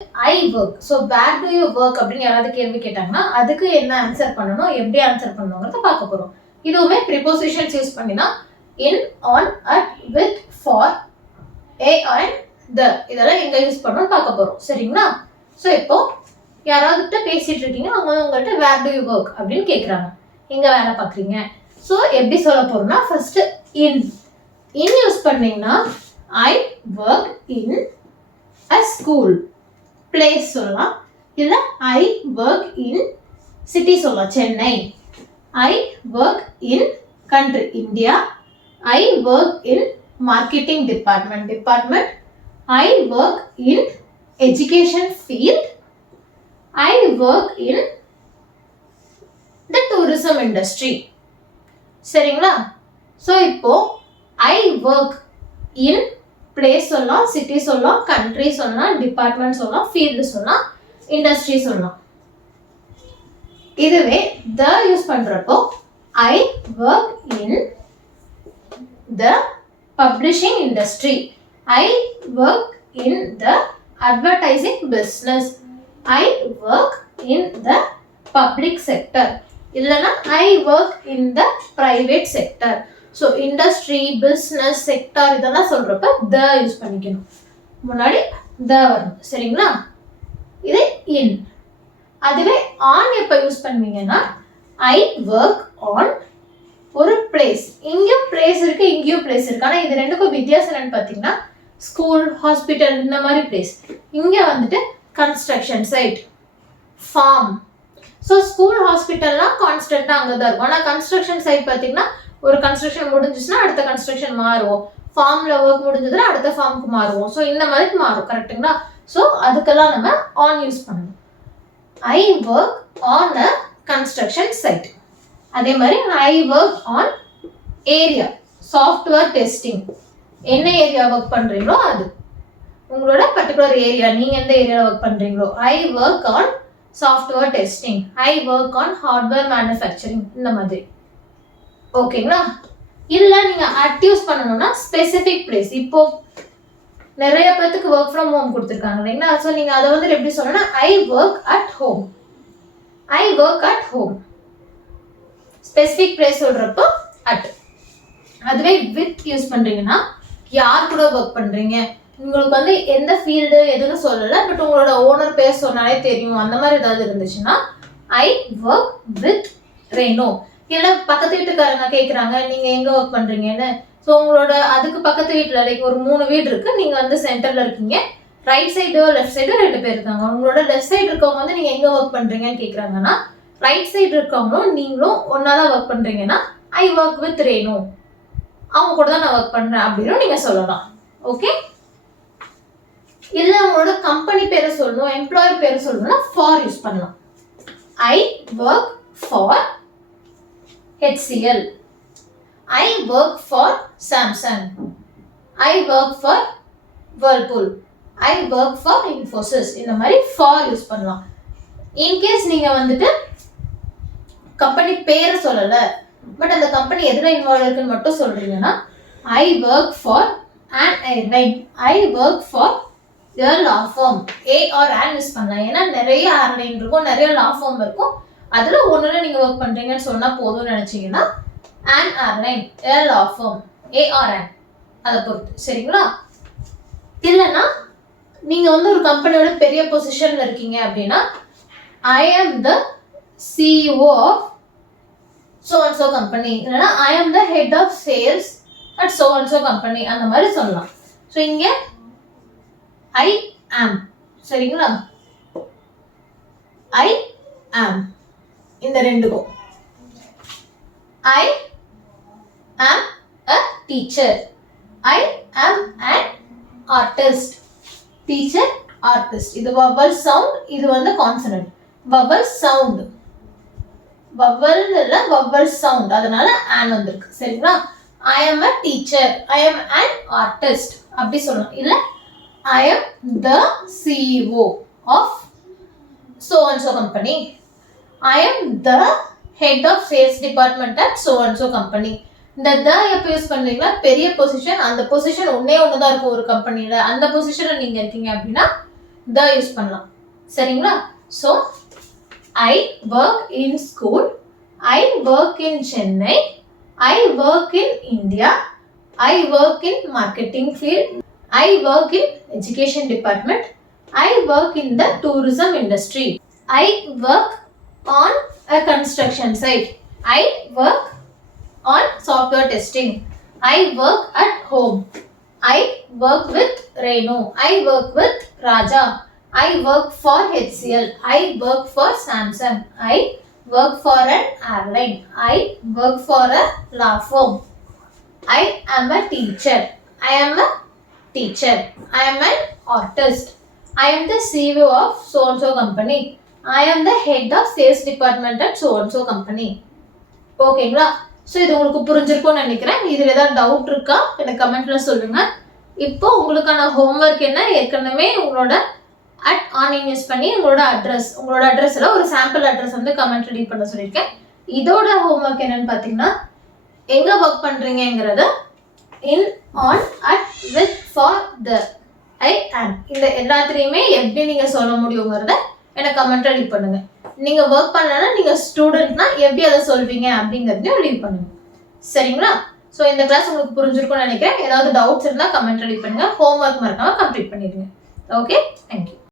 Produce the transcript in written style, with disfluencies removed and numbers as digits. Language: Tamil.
I work. So where do you work அப்படின்னு யாராவது கேள்வி கேட்டாங்கன்னா அதுக்கு என்ன ஆன்சர் பண்ணணும், எப்படி ஆன்சர் பண்ணணுங்கிறத பார்க்க போறோம். இதுவுமே ப்ரிபோசிஷன்ஸ் யூஸ் பண்ணி தான் in, on, at, with, for, a and the இதெல்லாம் எங்க யூஸ் பண்ணணும்னு பார்க்க போறோம். சரிங்களா? ஸோ இப்போ யாராவது பேசிட்டு இருக்கீங்க, அவங்க உங்கள்கிட்ட where do you work அப்படின்னு கேட்குறாங்க, எங்க வேலை பார்க்குறீங்க. ஸோ எப்படி சொல்ல போறோம்னா ஃபர்ஸ்ட் in யூஸ் பண்ணீங்கன்னா I work in a school. Place சொல்லலாம், இல்ல I work in சிட்டி சொல்லலாம், Chennai. I work in country, India. I work in marketing department. I work in education field. I work in the tourism industry. சரிங்களா? ஸோ இப்போ I work in பிளேஸ் சொல்லலாம், சிட்டி சொல்லலாம், கண்ட்ரி சொல்லலாம், டிபார்ட்மெண்ட் சொல்லலாம், ஃபீல்டு சொல்லலாம், இண்டஸ்ட்ரி சொல்லலாம். இதுவே த யூஸ் பண்றப்போ I work in the publishing industry. I work in the advertising business. I work in the public sector. இல்லைன்னா I work in the private sector. So industry, business, sector இதெல்லாம் சொல்றப்ப த யூஸ் பண்ணிக்கணும், முன்னாடி த வரும். சரிங்களா? இது இன். அதுவே ஆன் எப்போ யூஸ் பண்ணுவீங்கன்னா ஐ ஒர்க் ஆன் ஒரு பிளேஸ். இங்கேயும் பிளேஸ் இருக்கு, இங்கேயும் பிளேஸ் இருக்கு. ஆனால் இது ரெண்டுக்கும் வித்தியாசம் என்னன்னு பார்த்தீங்கன்னா ஸ்கூல், ஹாஸ்பிட்டல் இந்த மாதிரி பிளேஸ். இங்கே வந்துட்டு construction site, farm. So school, ஹாஸ்பிட்டல்லாம் கான்ஸ்டன்ட்டாக அங்கே தான் இருக்கும். ஆனால் கன்ஸ்ட்ரக்ஷன் சைட் பார்த்தீங்கன்னா ஒரு கன்ஸ்ட்ரக்ஷன் முடிஞ்சிச்சுன்னா அடுத்த கன்ஸ்ட்ரக்ஷன் மாறுவோம், ஃபார்ம்ல ஒர்க் முடிஞ்சதுன்னா அடுத்த ஃபார்முக்கு மாறுவோம். ஸோ இந்த மாதிரி மாறும். கரெக்டுங்களா? ஸோ அதுக்கெல்லாம் நம்ம ஆன் யூஸ் பண்ணணும். I work on a construction site. அதே மாதிரி I work on area, software testing. என்ன ஏரியா ஒர்க் பண்றீங்களோ அது உங்களோட பர்டிகுலர் ஏரியா, நீங்க எந்த ஏரியாவில் ஒர்க் பண்றீங்களோ. I work on software testing. I work on hardware manufacturing. இந்த மாதிரி. ஓகேங்களா? இல்ல நீங்க அட் யூஸ் பண்ணணும்னா ஸ்பெசிபிக் பிளேஸ். இப்போ நிறைய பேருக்கு ஒர்க் ஃப்ரம் ஹோம் கொடுத்துருக்காங்க இல்லைங்களா? ஸோ நீங்க அதை வந்து எப்படி சொல்லணும்னா I work at home. I work at home. Specific place சொல்றப்போ அட். அதுவே வித் யூஸ் பண்றீங்கன்னா யார் கூட ஒர்க் பண்றீங்க, உங்களுக்கு வந்து எந்த ஃபீல்டு எதுன்னு சொல்லலை, பட் உங்களோட ஓனர் பேர் சொன்னாலே தெரியும், அந்த மாதிரி ஏதாவது இருந்துச்சுன்னா ஐ ஒர்க் வித் ரேனோ. இல்லை பக்கத்து வீட்டுக்காரங்க கேட்குறாங்க நீங்க எங்க ஒர்க் பண்றீங்கன்னு. ஸோ உங்களோட அதுக்கு பக்கத்து வீட்டில் லைக் ஒரு 3 வீடு இருக்கு, நீங்க வந்து சென்டர்ல இருக்கீங்க. ரைட் சைடோ லெஃப்ட் சைடோ 2 பேர் இருக்காங்க. உங்களோட லெஃப்ட் சைடு இருக்கவங்க வந்து நீங்க எங்க ஒர்க் பண்றீங்கன்னு கேட்குறாங்கன்னா ரைட் சைடு இருக்கவங்களும் நீங்களும் ஒன்னாதான் ஒர்க் பண்றீங்கன்னா ஐ ஒர்க் வித் ரேனோ, அவங்க கூட தான் நான் ஒர்க் பண்றேன் அப்படின்னு நீங்க சொல்லலாம். ஓகே? இல்ல உங்களோட கம்பெனி பேரை சொல்லணும், எம்ப்ளாயர் பேரை சொல்லணும்னா ஃபார் யூஸ் பண்ணலாம். I work for HCL. I work for Samsung. I work for Whirlpool. I work for Infosys. இந்த மாதிரி for யூஸ் பண்ணலாம். இன்கேஸ் நீங்க வந்துட்டு கம்பெனி பேரை சொல்லல, பட் அந்த கம்பெனி எதுல இன்வால்வ் இருக்குன்னு மட்டும் சொல்றீங்கன்னா I work for an airline. I work for a law firm. A or an use பண்ணலாம். ஏன்னா நிறைய ஏர்லைன் இருக்கும், நிறைய law firm இருக்கும். அதுல ஒண்ணுல நீங்க ஒர்க் பண்றீங்கன்னு சொன்னா போதும்னு நினைச்சீங்கன்னா an airline, a law firm, a or an அதை பொறுத்து. சரிங்களா? இல்லைன்னா நீங்க வந்து ஒரு கம்பெனியோட பெரிய பொசிஷன்ல இருக்கீங்க அப்படின்னா I am the CEO of so and so company, இல்லைன்னா I am the head of sales at so and so company, அந்த மாதிரி சொல்லலாம். ஸோ இங்க ஐ ஆம். சரிங்களா? ஐ ஆம் இந்த ரெண்டுக்கும். I am a teacher. I am an artist. Teacher, artist. இது vowel sound, இது வந்து consonant. Vowel sound. Vowel இல்ல vowel sound. அதனால an வந்திருக்கு. சரிங்களா? I am a teacher. I am an artist. அப்படி சொல்லலாம். இல்ல I am the CEO of so and so company. I am the head of sales department at so and so company. இந்த த எப்போ யூஸ் பண்றீங்களா பெரிய பொசிஷன், அந்த பொசிஷன் ஒன்னே ஒண்ணுதான் இருக்கும் ஒரு கம்பெனில, அந்த பொசிஷன்ல நீங்க இருக்கீங்க அப்படின்னா the யூஸ் பண்ணலாம். சரிங்களா? So I work in school, I work in Chennai, I work in India, I work in marketing field, I work in education department, I work in the tourism industry, I work on a construction site, I work on software testing, I work at home, I work with Renu, I work with Raja, I work for HCL, I work for Samsung, I work for an airline, I work for a law firm, I am a teacher, I am a teacher, I am an artist, I am the CEO of so and so company, I am the head of sales department at so and so company. ஓகேங்களா? ஸோ இது உங்களுக்கு புரிஞ்சிருக்கும்னு நினைக்கிறேன். இதில் ஏதாவது டவுட் இருக்கா எனக்கு கமெண்ட்ல சொல்லுங்க. இப்போ உங்களுக்கான ஹோம்ஒர்க் என்ன, ஏற்கனவே உங்களோட ஆன்லைன் யூஸ் பண்ணி உங்களோட அட்ரஸில் ஒரு சாம்பிள் அட்ரஸ் வந்து கமெண்ட் ரெடி பண்ண சொல்லியிருக்கேன். இதோட ஹோம்ஒர்க் என்னன்னு பார்த்தீங்கன்னா, எங்கே ஒர்க் பண்ணுறீங்கிறத in, on, at, with, for, the, I, and இந்த எல்லாத்துலேயுமே எப்படி நீங்கள் சொல்ல முடியுங்கிறத எனக்கு கமெண்ட் ரெடி பண்ணுங்க. நீங்க ஒர்க் பண்ணலன்னா நீங்க ஸ்டூடெண்ட்னா எப்படி அதை சொல்வீங்க அப்படிங்கறதையும் லீவ் பண்ணுங்க. சரிங்களா? ஸோ இந்த கிளாஸ் உங்களுக்கு புரிஞ்சிருக்கும்னு நினைக்கிறேன். ஏதாவது டவுட்ஸ் இருந்தால் கமெண்ட் ரெடி பண்ணுங்க. ஹோம்ஒர்க் மறக்காம கம்ப்ளீட் பண்ணிடுங்க. Okay, thank you.